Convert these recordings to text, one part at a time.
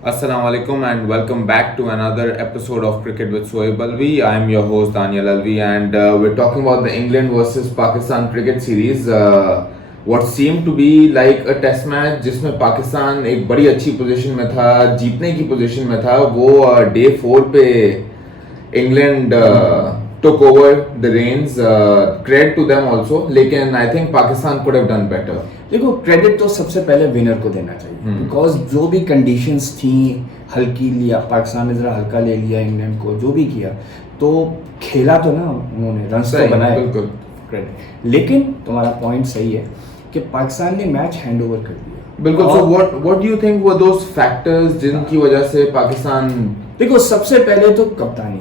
Assalamu alaikum and welcome back to another episode of Cricket with Sohaib Alvi. I am your host Daniel Alvi and we're talking about the England versus Pakistan cricket series. What seemed to be like a test match जिसमें पाकिस्तान एक बड़ी अच्छी position में था, जीतने की position में था, वो डे 4 पे England took over the reins. Credit to them also, लेकिन I think Pakistan could have done better. देखो क्रेडिट तो सबसे पहले विनर को देना चाहिए बिकॉज जो भी कंडीशंस थी हल्की लिया पाकिस्तान ने जरा हल्का ले लिया इंग्लैंड को जो भी किया तो खेला तो ना उन्होंने रन्स तो बनाए बिल्कुल क्रेडिट लेकिन तुम्हारा पॉइंट सही है कि पाकिस्तान ने मैच हैंड ओवर कर दिया बिल्कुल so what do you think were those factors जिनकी वजह से पाकिस्तान देखो सबसे पहले तो कप्तानी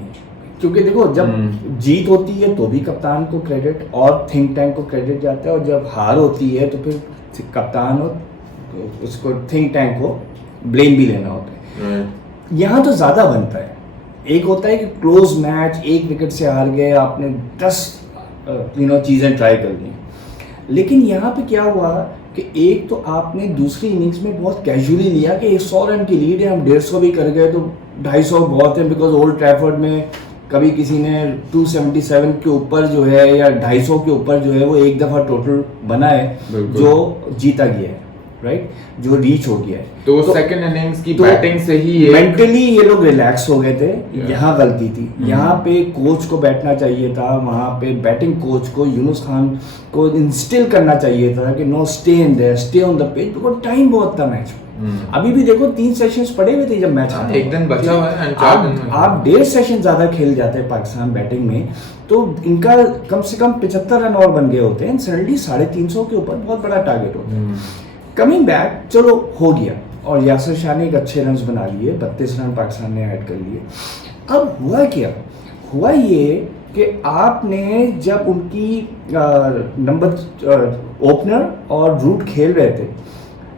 क्योंकि देखो जब जीत होती है तो भी कप्तान को क्रेडिट और थिंक टैंक को क्रेडिट जाता है और जब हार होती है तो फिर कप्तान और तो उसको थिंक टैंक को ब्लेम भी लेना होता है यहाँ तो ज़्यादा बनता है एक होता है कि क्लोज मैच एक विकेट से हार गए आपने 10 चीज़ें ट्राई कर ली लेकिन यहाँ पे क्या हुआ कि एक तो आपने दूसरी इनिंग्स में बहुत कैजुअली लिया कि 100 रन की लीड है हम 150 भी कर गए तो 250 बहुत है बिकॉज ओल्ड ट्रैफर्ड में कभी किसी ने 277 के ऊपर जो है या 250 के ऊपर जो है वो एक दफ़ा टोटल बना है जो जीता गया है राइट जो रीच हो गया है तो सेकंड इनिंग्स की बैटिंग से ही मेंटली ये लोग रिलैक्स हो गए थे यहाँ गलती थी यहाँ पे कोच को बैठना चाहिए था वहाँ पे बैटिंग कोच को यूनुस खान को इंस्टिल करना चाहिए था कि no stay in there stay on the pitch because time बहुत था मैच अभी भी देखो 3 सेशंस पड़े हुए थे जब मैच एक दिन बचा हुआ है आप 1.5 सेशन ज्यादा खेल जाते हैं पाकिस्तान बैटिंग में तो इनका कम से कम 75 रन और बन गए होते हैं सडनली 350 के ऊपर बहुत बड़ा टारगेट होता है कमिंग बैक चलो हो गया और यासिर शाह ने एक अच्छे रन बना लिए 32 रन पाकिस्तान ने ऐड कर लिए अब हुआ क्या हुआ ये कि आपने जब उनकी नंबर ओपनर और रूट खेल रहे थे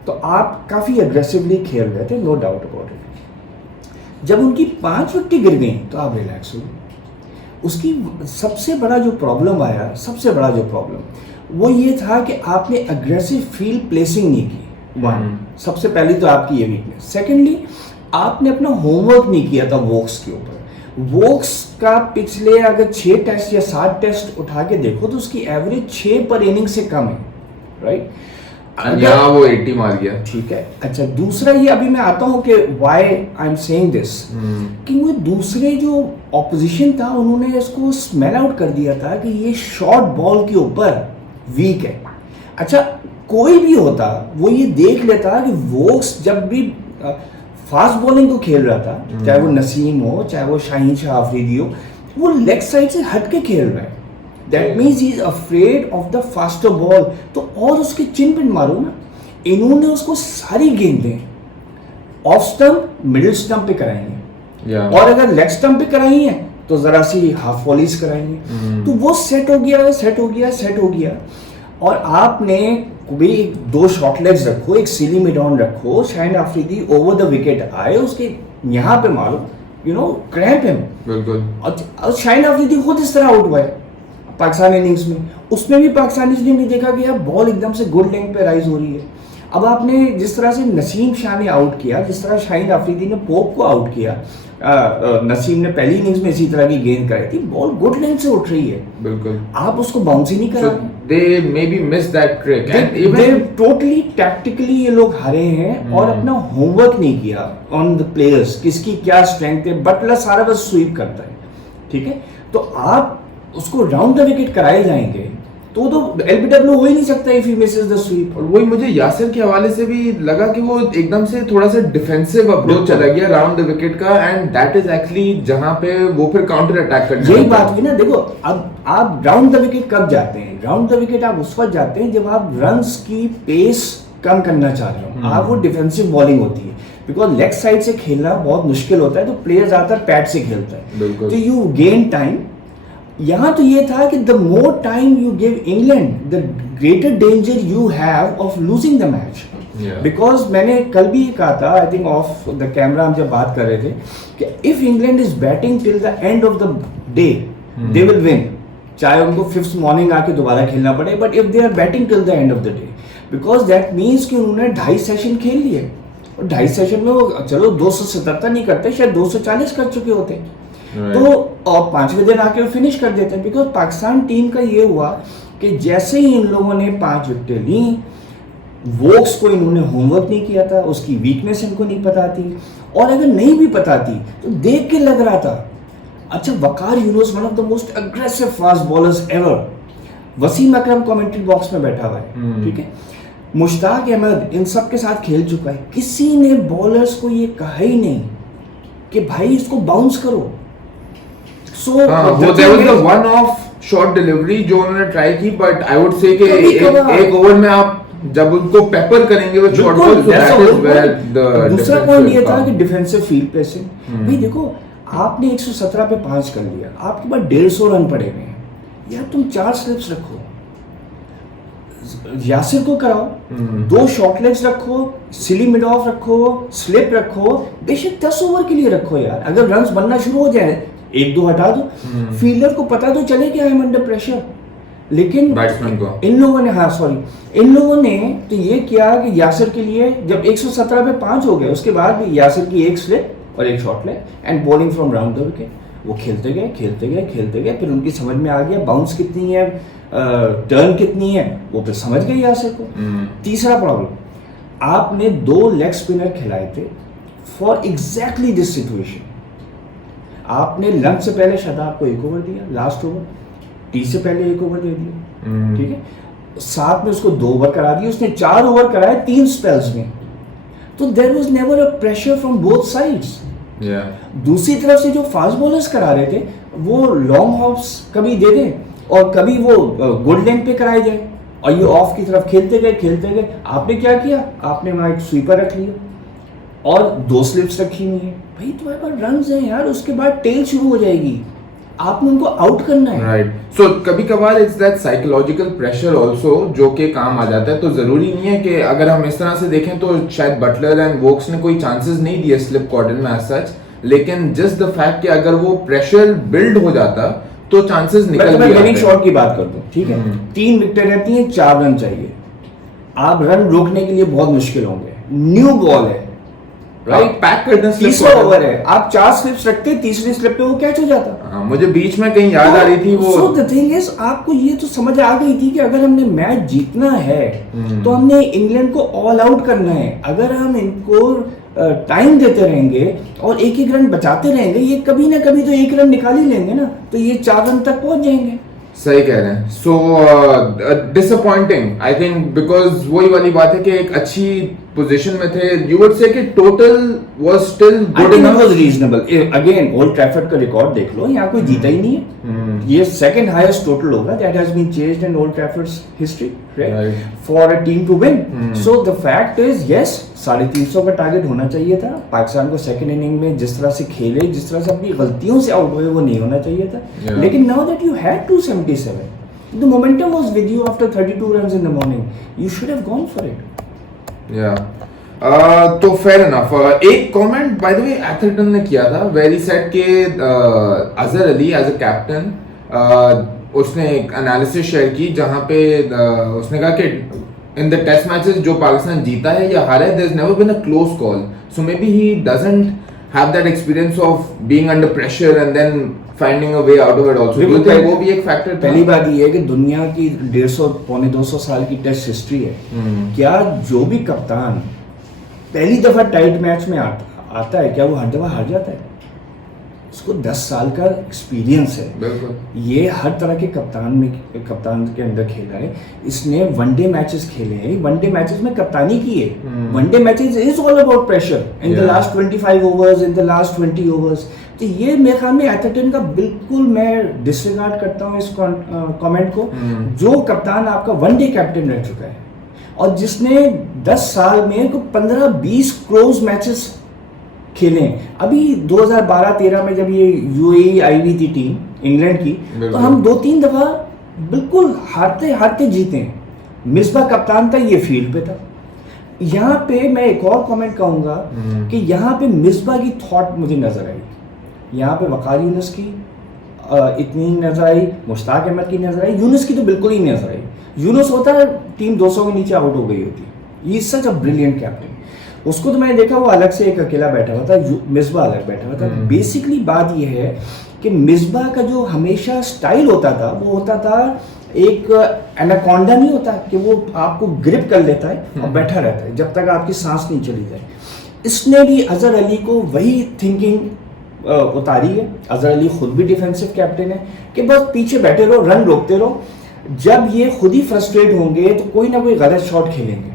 तो आप काफ़ी एग्रेसिवली खेल रहे थे नो डाउट अबाउट इट जब उनकी 5 विकेट गिर गई तो आप रिलैक्स हो गए उसकी सबसे बड़ा जो प्रॉब्लम वो ये था कि आपने अग्रेसिव फील्ड प्लेसिंग नहीं की वन सबसे पहली तो आपकी ये वीकनेस सेकेंडली आपने अपना होमवर्क नहीं किया था वोक्स के ऊपर वोक्स का पिछले अगर 6 टेस्ट या 7 टेस्ट उठा के देखो तो उसकी एवरेज 6 पर इनिंग से कम है राइट यहाँ वो 80 मार गया ठीक है अच्छा दूसरा ये अभी मैं आता हूँ कि why I am saying this कि वो दूसरे जो ऑपोजिशन था उन्होंने इसको स्मेल आउट कर दिया था कि ये शॉर्ट बॉल के ऊपर वीक है अच्छा कोई भी होता वो ये देख लेता कि वोक्स जब भी फास्ट बॉलिंग को खेल रहा था चाहे वो नसीम हो चाहे वो शाहीन शाह अफरीदी हो वो लेग साइड से हट के खेल रहा है that means he is afraid of the faster ball तो और उसके चिन पे मारो ना इन्होंने उसको सारी गेंदें ऑफ स्टंप मिडिल स्टंप पे कराई हैं और अगर लेग स्टंप पे कराई हैं तो जरा सी हाफ वॉलीज कराएंगे तो वो सेट हो गया और आपने भी 2 शॉर्ट लेग्स रखो एक सिली मिडॉन रखो Shaheen Afridi over the wicket आए उसके यहाँ पे मारो क्रैम्प है बिल्कुल और शाहीन अफरीदी खुद इस तरह आउट हुआ है पाकिस्तान इनिंग्स में उसमें भी पाकिस्तानी टीम ने देखा कि यार बॉल एकदम से गुड लेंथ पे राइज हो रही है अब आपने जिस तरह से नसीम शाह ने आउट किया जिस तरह शाहीन अफरीदी ने पोप को आउट किया नसीम ने पहली इनिंग्स में इसी तरह की गेंद कराई थी बॉल गुड लेंथ से उठ रही है बिल्कुल आप उसको बाउंस ही नहीं करा दे maybe miss that trick and even totally tactically ये लोग हारे हैं और अपना होमवर्क नहीं किया ऑन द प्लेयर्स किसकी क्या स्ट्रेंथ है बटलर सारा बस स्वीप करता है ठीक है तो आप उसको राउंड द विकेट कराए जाएंगे तो एलबीडब्ल्यू हो ही नहीं सकता if he Mrs the SVEEP और वही मुझे यासिर के हवाले से भी लगा कि वो एकदम से थोड़ा सा डिफेंसिव अप्रोच चला गया राउंड द विकेट का एंड दैट इज एक्चुअली जहां पे वो फिर काउंटर अटैक करना यही बात हुई ना देखो अब आप राउंड द विकेट कब जाते हैं राउंड द विकेट आप उस वक्त जाते हैं जब आप रन्स की पेस कम करना चाह रहे हो आप वो डिफेंसिव बॉलिंग होती है बिकॉज लेग साइड से खेलना बहुत मुश्किल होता है तो प्लेयर ज्यादातर पैड से खेलता है तो यू गेन टाइम यहाँ तो ये था कि the more time you give England the greater danger you have of losing the match because मैंने कल भी ये कहा था I think off the camera हम जब बात कर रहे थे कि if England is batting till the end of the day they will win चाहे उनको 5th मॉर्निंग आके दोबारा खेलना पड़े but if they are batting till the end of the day because that means कि उन्होंने 2.5 सेशन खेल लिए और 2.5 सेशन में वो चलो 277 नहीं करते, शायद 240 कर चुके होते। तो और 5वें दिन आके वो फिनिश कर देते हैं। बिकॉज पाकिस्तान टीम का ये हुआ कि जैसे ही इन लोगों ने 5 विकेटें ली, वोक्स को इन्होंने होमवर्क नहीं किया था, उसकी वीकनेस इनको नहीं पता थी, और अगर नहीं भी पता थी तो देख के लग रहा था। अच्छा, Waqar Younis one of the most aggressive fast bowlers ever. Wasim Akram commentary box में बैठा हुआ है, ठीक है। मुश्ताक अहमद इन सब के साथ खेल चुका है। किसी ने बॉलर्स को ये कहा ही नहीं कि भाई इसको बाउंस करो। सो वो there was the one of short delivery जो उन्होंने ट्राई की, बट आई वुड से कि एक ओवर में आप जब उनको पेपर करेंगे वो short ball, so that is where the दूसरा पॉइंट ये था कि डिफेंसिव फील्ड प्रेसिंग। भाई देखो, आपने 117 पे 5 कर लिया, आपके पास 150 रन पड़े हुए हैं यार, तुम 4 स्लिप्स रखो, यासिर को कराओ, 2 शॉर्ट लेग्स रखो, सिली मिड ऑफ रखो, स्लिप रखो, बेशक 10 ओवर के लिए रखो यार। अगर रन्स बनना शुरू हो जाए 1-2 हटा दो, फील्डर को पता तो चले कि आई एम अंडर प्रेशर। लेकिन बैट्समैन को इन लोगों ने इन लोगों ने तो ये किया कि यासिर के लिए जब 117 पे 5 हो गए, उसके बाद भी यासिर की 1 स्लिप और 1 shot leg and bowling from round the wicket. वो खेलते गए, फिर उनकी समझ में आ गया बाउंस कितनी है, टर्न कितनी है, वो फिर समझ गए यासिर को। तीसरा प्रॉब्लम, आपने 2 लेग स्पिनर खिलाए थे फॉर एग्जैक्टली दिस सिचुएशन। आपने लंच से पहले शादाब को 1 ओवर दिया, लास्ट ओवर, टी से पहले 1 ओवर दे दिया, ठीक है। साथ में उसको 2 ओवर करा दिए, उसने 4 ओवर कराए 3 स्पेल्स में। तो there was never a pressure from both sides. दूसरी तरफ से जो फास्ट बॉलर्स करा रहे थे वो लॉन्ग हॉप्स कभी दे दें और कभी वो गुड लेंथ पे कराए जाए, और ये ऑफ की तरफ खेलते गए। आपने क्या किया, आपने वहां एक स्वीपर रख लिया और 2 स्लिप्स रखी हुई है। भाई तुम्हारे पास रन्स हैं यार, उसके बाद टेल शुरू हो जाएगी, आपने उनको आउट करना है। राइट, सो कभी कभार it's that psychological pressure also जो कि काम आ जाता है। तो जरूरी नहीं है कि अगर हम इस तरह से देखें तो शायद बटलर एंड वोक्स ने कोई चांसेस नहीं दिए स्लिप कॉर्डन में एज सच, लेकिन जस्ट द फैक्ट कि अगर वो प्रेशर बिल्ड हो जाता तो चांसेस निकल मैं विनिंग शॉट की बात कर दूं, ठीक है। 3 विकेटें रहती हैं, 4 रन चाहिए, आप रन रोकने के लिए बहुत मुश्किल होंगे। न्यू बॉल है, राइट, पैक कर दें, तीसरा ओवर है, आप 4 स्लिप्स रखते, तीसरी स्लिप पे वो कैच हो जाता। मुझे बीच में कहीं याद आ रही थी वो। सो द थिंग इज, आपको ये तो समझ आ गई थी कि अगर हमने मैच जीतना है तो हमने इंग्लैंड को ऑल आउट करना है। अगर हम इनको टाइम देते रहेंगे और 1-1 रन बचाते रहेंगे, ये कभी ना कभी तो 1 रन निकाल ही लेंगे ना, तो ये 4 रन तक पहुंच जाएंगे। सही कह रहे हैं। So disappointing I think, because वही वाली बात है कि एक अच्छी पोजीशन में थे। यू वुड से कि total was still good enough, was reasonable. Again old Trafford का रिकॉर्ड देख लो, यहाँ कोई जीता ही नहीं है। ये सेकंड हाईएस्ट टोटल होगा that has been changed in old Trafford's history, right, for a team to win. So the fact is, yes 350 का टारगेट होना चाहिए था। पाकिस्तान को सेकंड इनिंग में जिस तरह से खेले, जिस तरह से अपनी गलतियों से आउट हुए, वो नहीं होना चाहिए था। लेकिन now that you had 277, the momentum was with you after 32 runs in the morning, you should have gone for it. Yeah. तो फेयर इनफ। एक comment by the way Atherton ने किया था, वेरी सेड के Azhar Ali as a captain, उसने एक analysis share की जहां पे उसने कहा कि इन द टेस्ट मैचेस जो पाकिस्तान जीता है या हारा है, there is never been a close call, so maybe he doesn't have that experience of being under pressure and then finding a way out of it also. Do you think वो भी एक factor था? पहली बात ये है कि दुनिया की 150 पौने 200 साल की टेस्ट हिस्ट्री है, क्या जो भी कप्तान पहली दफा टाइट मैच में आता है, क्या वो हर दफा हार जाता है? उसको 10 साल का एक्सपीरियंस है। बिल्कुल, ये हर तरह के कप्तान के अंदर खेला है। इसने वनडे मैचेस खेले हैं, वनडे मैचेस में कप्तानी की है। One day matches is all about pressure in the last 25 overs, in the last 20 overs. तो ये मेरे ख्याल में एथरटन का बिल्कुल मैं डिसरिगार्ड करता हूँ इस कमेंट को। जो कप्तान आपका वनडे कैप्टन रह चुका है और जिसने 10 साल में 15-20 क्लोज मैचेस खेले। अभी 2012-13 में जब ये यूएई आई हुई थी टीम इंग्लैंड की, तो हम 2-3 दफा बिल्कुल हारते जीते हैं। मिसबा कप्तान था, ये फील्ड पे था। यहाँ पे मैं एक और कमेंट कहूंगा कि यहाँ पे मिसबा की थॉट मुझे नजर आई, यहाँ पे वकार यूनुस की इतनी नजर आई, मुश्ताक अहमद की नजर आई, यूनुस की तो बिल्कुल ही नजर आई। यूनुस होता है टीम 200 के नीचे आउट हो गई होती। He is such a brilliant captain. उसको तो मैंने देखा वो अलग से एक अकेला बैठा हुआ था, मिसबा अलग बैठा हुआ था। बेसिकली बात ये है कि मिसबा का जो हमेशा स्टाइल होता था वो होता था एक एनाकोंडा नहीं होता कि वो आपको ग्रिप कर लेता है और बैठा रहता है जब तक आपकी सांस नहीं चली जाए। इसने भी अजहर अली को वही थिंकिंग उतारी है। अजहर अली खुद भी डिफेंसिव कैप्टन है कि बस पीछे बैठे रहो, रन रोकते रहो, जब ये खुद ही फ्रस्ट्रेट होंगे तो कोई ना कोई गलत शॉट खेलेंगे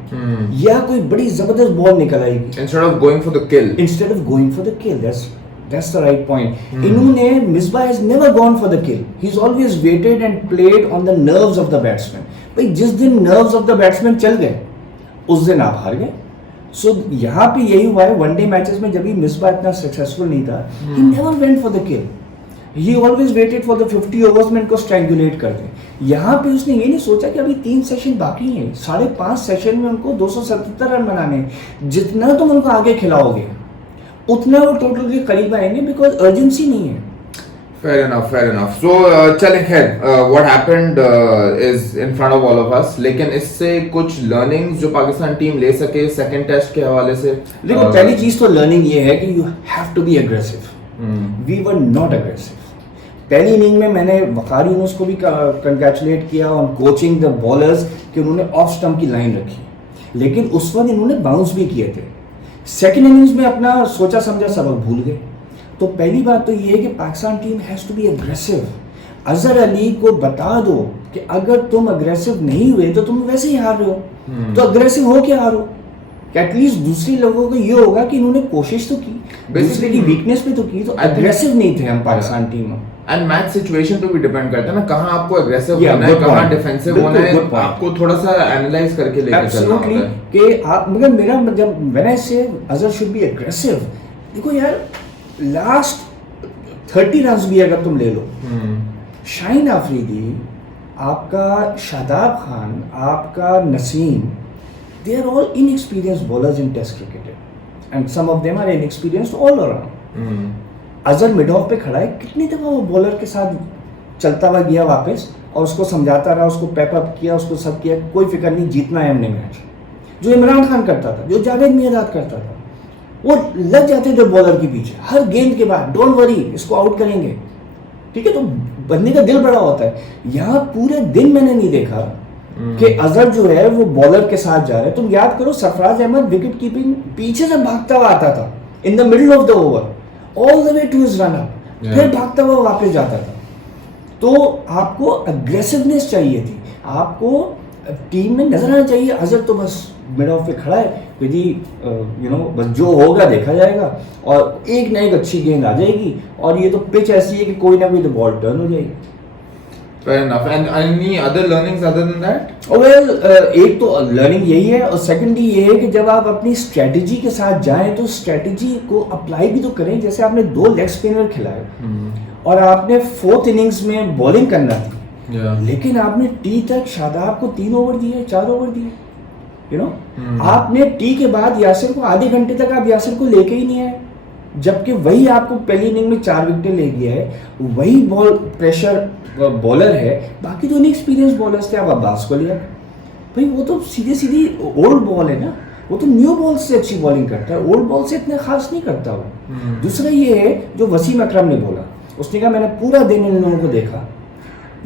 या कोई बड़ी जबरदस्त बॉल निकल आएगी। Instead of going for the kill, that's the right point. इन्होंने Misbah has never gone for the kill. He's always waited and played on the nerves of the batsman. भाई जिस दिन nerves of the batsman चल गए उस दिन आप हार गए। सो यहाँ पे यही हुआ है वनडे मैचेस में, जब भी मिसबा इतना सक्सेसफुल नहीं था, he never went for the kill. He always waited for the 50 overs में इनको स्ट्रैंगुलेट कर दें। यहाँ पे उसने ये नहीं सोचा कि अभी 3 सेशन बाकी हैं, 5.5 सेशन में उनको 277 रन बनाने हैं। जितना तुम उनको आगे खिलाओगे उतना वो टोटल के करीब आएंगे, बिकॉज अर्जेंसी नहीं है। Fair enough. So चलें खैर, what happened is in front of all of us. लेकिन इससे कुछ learnings जो पाकिस्तान टीम ले सके सेकंड टेस्ट के हवाले से। देखो पहली चीज तो लर्निंग ये है कि you have to be aggressive. We were not aggressive. पहली इनिंग में मैंने वकार यूनुस को भी कंग्रेचुलेट किया ऑन कोचिंग द बॉलर्स कि उन्होंने ऑफ स्टंप की लाइन रखी, लेकिन उस वक्त इन्होंने बाउंस भी किए थे। सेकेंड इनिंग्स में अपना सोचा समझा सबक भूल गए। तो पहली बात तो ये है कि Pakistan team has to be aggressive. Azhar Ali को बता दो कि अगर तुम अग्रेसिव नहीं हुए तो तुम वैसे ही हार रहे हो, तो अग्रेसिव हो क्या हारो। एटलीस्ट दूसरे लोगों को ये होगा कि इन्होंने कोशिश तो की, दूसरे की वीकनेस पे तो की, तो अग्रेसिव नहीं थे हम पाकिस्तान टीम में। एंड मैच सिचुएशन पे भी डिपेंड करता है ना, कहाँ आपको एग्रेसिव होना है, कहाँ डिफेंसिव होना है, आपको थोड़ा सा एनालाइज करके लेके चलना होता है कि आप, मगर मेरा जब व्हेन आई से अजहर शुड बी एग्रेसिव, देखो यार लास्ट 30 रन्स भी अगर तुम ले लो, शाहीन आफरीदी, आपका शादाब खान, आपका Naseem, they are all inexperienced bowlers in test cricket and some of them are inexperienced all around. Azhar mid of पे खड़ा है, कितनी दफ़ा वो बॉलर के साथ चलता हुआ गया वापस और उसको समझाता रहा, उसको पैप अप किया, उसको सब किया, कोई फिक्र नहीं, जीतना है हमने मैच। जो इमरान खान करता था, जो जावेद मियादाद करता था, वो लग जाते थे बॉलर के पीछे हर गेंद के बाद, डोंट वरी इसको आउट करेंगे, ठीक है। तो बंदे का दिल बड़ा होता है। यहाँ पूरे दिन मैंने नहीं देखा कि अजहर जो है वो बॉलर के साथ जा रहे हैं। तुम याद करो सरफराज अहमद विकेट कीपिंग पीछे से भागता हुआ आता था in the middle of the over all the way to his run up, फिर भागता हुआ वापस जाता था। तो आपको अग्रेसिवनेस चाहिए थी, आपको टीम में नजर आना चाहिए। अजहर तो बस मिड ऑफ पे खड़ा है, यदि बस जो होगा देखा जाएगा और एक ना एक अच्छी गेंद आ जाएगी, और ये तो पिच ऐसी है कि कोई ना कोई तो बॉल टर्न हो जाएगी। Fair enough. And any other learnings other than that? Well, एक तो लर्निंग यही है, और सेकेंडली ये है कि जब आप अपनी स्ट्रेटजी के साथ जाएं तो स्ट्रेटजी को अप्लाई भी तो करें। जैसे आपने 2 लेग स्पिनर खिलाए और आपने 4th इनिंग्स में बॉलिंग करना थी, लेकिन आपने टी तक शादाब को 3 ओवर दिए, 4 ओवर दिए, आपने टी के बाद यासिर को आधे घंटे तक आप यासिर को लेके ही नहीं आए, जबकि वही आपको पहली इनिंग में 4 विकेटें ले गया है, वही बॉल प्रेशर बॉलर है। बाकी जो इनएक्सपीरियंस बॉलर्स थे, आप अब्बास को लिया, भाई वो तो सीधी ओल्ड बॉल है ना, वो तो न्यू बॉल से अच्छी बॉलिंग करता है, ओल्ड बॉल से इतना खास नहीं करता वो। दूसरा ये है जो वसीम अकरम ने बोला, उसने कहा मैंने पूरा दिन इन लोगों को देखा,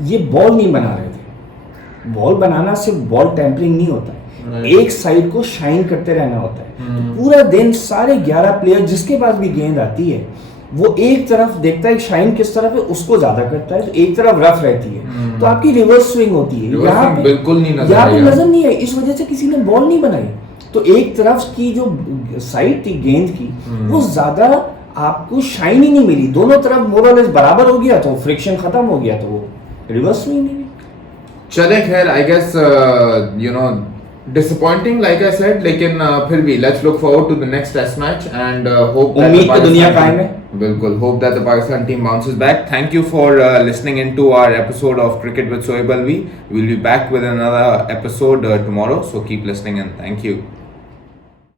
ये बॉल नहीं बना रहे थे। बॉल बनाना सिर्फ बॉल टेम्परिंग नहीं होता है, एक साइड को शाइन करते रहना होता है। तो पूरा दिन सारे 11 प्लेयर जिसके पास भी गेंद आती है वो एक तरफ देखता है शाइन किस तरफ है, उसको ज्यादा करता है, तो एक तरफ रफ रहती है, तो आपकी रिवर्स स्विंग होती है। यहाँ पे बिल्कुल नहीं नजर नहीं है, इस वजह से किसी ने बॉल नहीं बनाई। तो एक तरफ की जो साइड थी गेंद की वो ज्यादा आपको शाइन ही नहीं मिली, दोनों तरफ मोर और लेस बराबर हो गया, तो फ्रिक्शन खत्म हो गया, तो वो रिवर्स स्विंग नहीं। चले खैर, I guess disappointing like I said, लेकिन फिर भी let's look forward to the next test match and hope that उम्मीद तो दुनिया कायम है। बिल्कुल, hope that the Pakistan team bounces back. Thank you for listening into our episode of Cricket with Sohaib Alvi. We'll be back with another episode tomorrow, so keep listening and thank you.